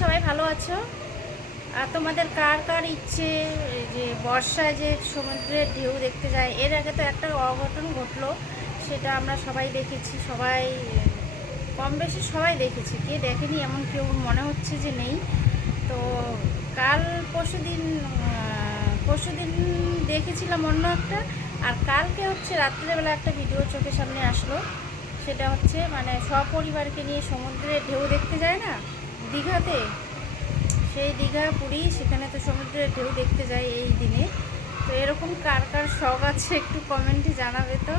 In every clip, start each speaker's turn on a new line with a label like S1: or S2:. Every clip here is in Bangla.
S1: সবাই ভালো আছো? আর তোমাদের কার কার ইচ্ছে? যে বর্ষায় যে সমুদ্রের ঢেউ দেখতে যায়, এর আগে তো একটা অঘটন ঘটলো, সেটা আমরা সবাই দেখেছি, সবাই, কম বেশি সবাই দেখেছি কে দেখেনি, এমন কেউ মনে হচ্ছে যে নেই। তো কাল পরশু দিন পরশু দিন দেখেছিলাম অন্য একটা, আর কালকে হচ্ছে রাত্রেবেলা একটা ভিডিও চোখের সামনে আসলো, সেটা হচ্ছে মানে সপরিবারকে নিয়ে সমুদ্রে ঢেউ দেখতে যায় না? দীঘাতে? সেই দীঘা, পুরী, সেখানে তো সমুদ্রের ঢেউ দেখতে যায় এই দিনে। তো এরকম কার কার শখ আছে একটু কমেন্টে জানাবে তো?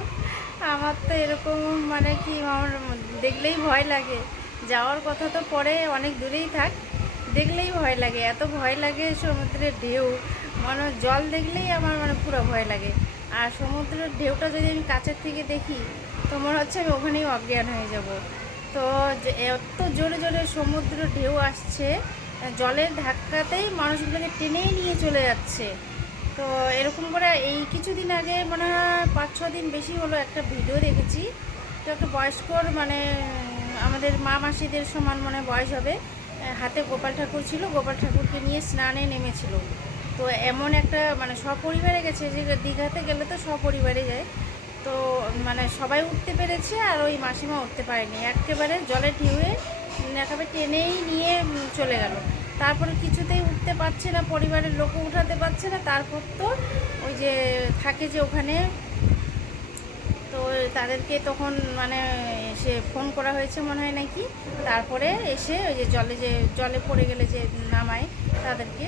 S1: আমার তো এরকম মানে কি, আমার দেখলেই ভয় লাগে। যাওয়ার কথা তো পরে অনেক দূরেই থাক, দেখলেই ভয় লাগে। এত ভয় লাগে সমুদ্রের ঢেউ মানে জল দেখলেই আমার মানে পুরো ভয় লাগে। আর সমুদ্রের ঢেউটা যদি আমি কাছের থেকে দেখি, তো মনে হচ্ছে আমি ওখানেই অজ্ঞান হয়ে যাব। তো এত জোরে জোরে সমুদ্র ঢেউ আসছে, জলের ধাক্কাতেই মানুষগুলোকে টেনেই নিয়ে চলে যাচ্ছে। তো এরকম করে এই কিছুদিন আগে মনে হয় পাঁচ, ছ দিন বেশি হলো একটা ভিডিও দেখেছি। তো একটা বয়স্কর মানে আমাদের মা মাসিদের সমান মানে বয়স হবে, হাতে গোপাল ঠাকুর ছিল, গোপাল ঠাকুরকে নিয়ে স্নানে নেমেছিল। তো এমন একটা মানে সপরিবারে গেছে যে দীঘাতে গেলে তো সপরিবারে যায়। তো মানে সবাই উঠতে পেরেছে আর ওই মাসিমা উঠতে পারেনি। একেবারে জলে ঢেউয়ে একেবারে টেনেই নিয়ে চলে গেল। তারপরে কিছুতেই উঠতে পারছে না, পরিবারের লোকও উঠাতে পারছে না। তারপর তো ওই যে থাকে যে ওখানে, তো তাদেরকে তখন মানে সে ফোন করা হয়েছে মনে হয় নাকি? তারপরে এসে ওই যে জলে যে, জলে পড়ে গেলে যে নামায় তাদেরকে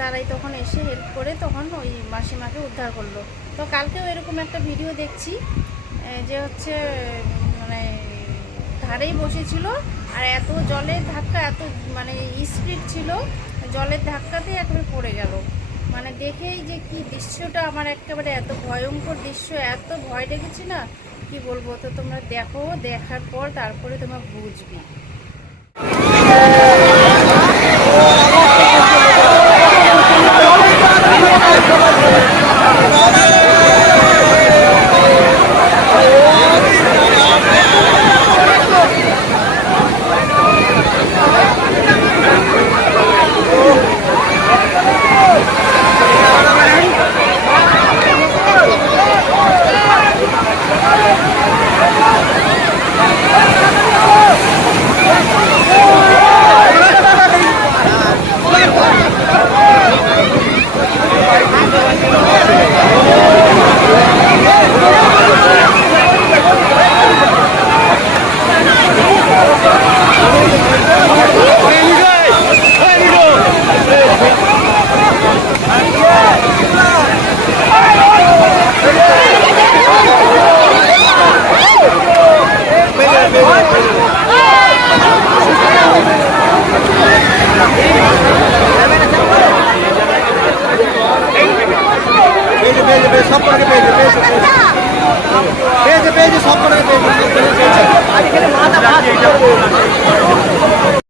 S1: তারাই তখন এসে হেল্প করে তখন ওই মাসিমাকে উদ্ধার করল। তো কালকেও এরকম একটা ভিডিও দেখছি যে হচ্ছে মানে ধারেই বসেছিল আর এত জলের ধাক্কা, এত মানে স্পিড ছিল, জলের ধাক্কাতেই একেবারে পড়ে গেল। মানে দেখেই যে কি দৃশ্যটা, আমার একেবারে এত ভয়ঙ্কর দৃশ্য, এত ভয় ডেকেছি না, কি বলব? তো তোমরা দেখো, দেখার পর তারপরে তোমরা বুঝবি।